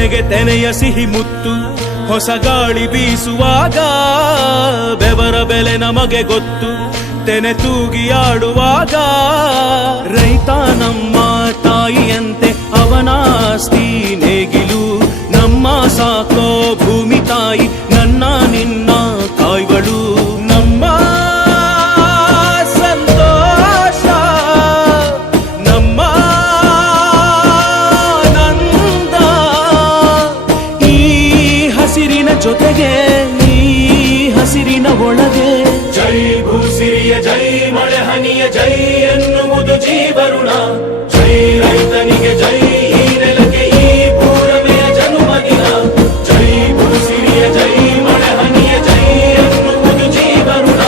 ತೆನೆಗೆ ತೆನೆಯ ಸಿಹಿ ಮುತ್ತು ಹೊಸ ಗಾಳಿ ಬೀಸುವಾಗ ಬೆವರ ಬೆಲೆ ನಮಗೆ ಗೊತ್ತು ತೆನೆ ತೂಗಿ ಆಡುವಾಗ ರೈತ ನಮ್ಮ ತಾಯಿಯಂತೆ ಅವನಾಸ್ತಿ ನೇಗಿಲು ನಮ್ಮ ಸಾಕೋ ಭೂಮಿ ತಾಯಿ ನನ್ನ ನಿನ್ನ ತಾಯ್ಗಳು ನಮ್ಮ ಸಂತೋಷ ನಮ್ಮ ನಂದ ಈ ಹಸಿರಿನ ಜೊತೆಗೆ ಈ ಹಸಿರಿನ ಒಳಗೆ ಜೈ ಭೂಸಿರಿಯ ಜೈ ಮಳೆ ಹನಿಯ ಜೈ ಎನ್ನುವುದು ಜೀವರುಣ ಜೈ ರೈತನಿಗೆ ಜೈ ಈ ನೆಲಕ್ಕೆ ಈ ಪೂರಮೆಯ ಜನುಮದಿನ ಜೈ ಭೂಸಿರಿಯ ಜೈ ಮಳೆ ಹನಿಯ ಜೈ ಎನ್ನುವುದು ಜೀವರುಣ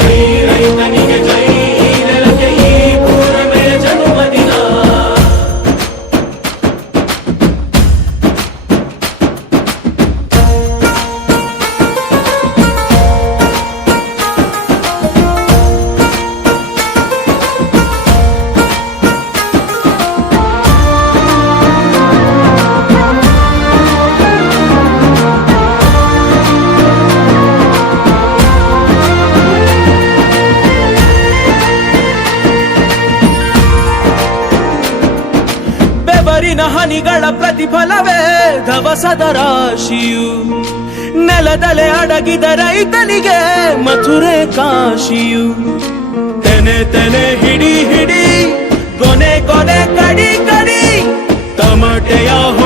ಜೈ ರೈತನಿಗೆ ಜೈ ಈ ನೆಲಕ್ಕೆ ಈ ಪೂರಮೆಯ ಜನುಮದಿನ. ಬೆವರಿನ ಹನಿಗಳ ಪ್ರತಿಫಲವೇ ಧವಸದ ರಾಶಿಯು ನೆಲದಲೆ ಅಡಗಿದ ರೈತನಿಗೆ ಮಥುರೆ ಕಾಶಿಯು ತೆನೆ ತೆನೆ ಹಿಡಿ ಹಿಡಿ ಕೊನೆ ಕೊನೆ ಕಡಿ ಕಡಿ ತಮಟೆಯ ಹೊಡಿ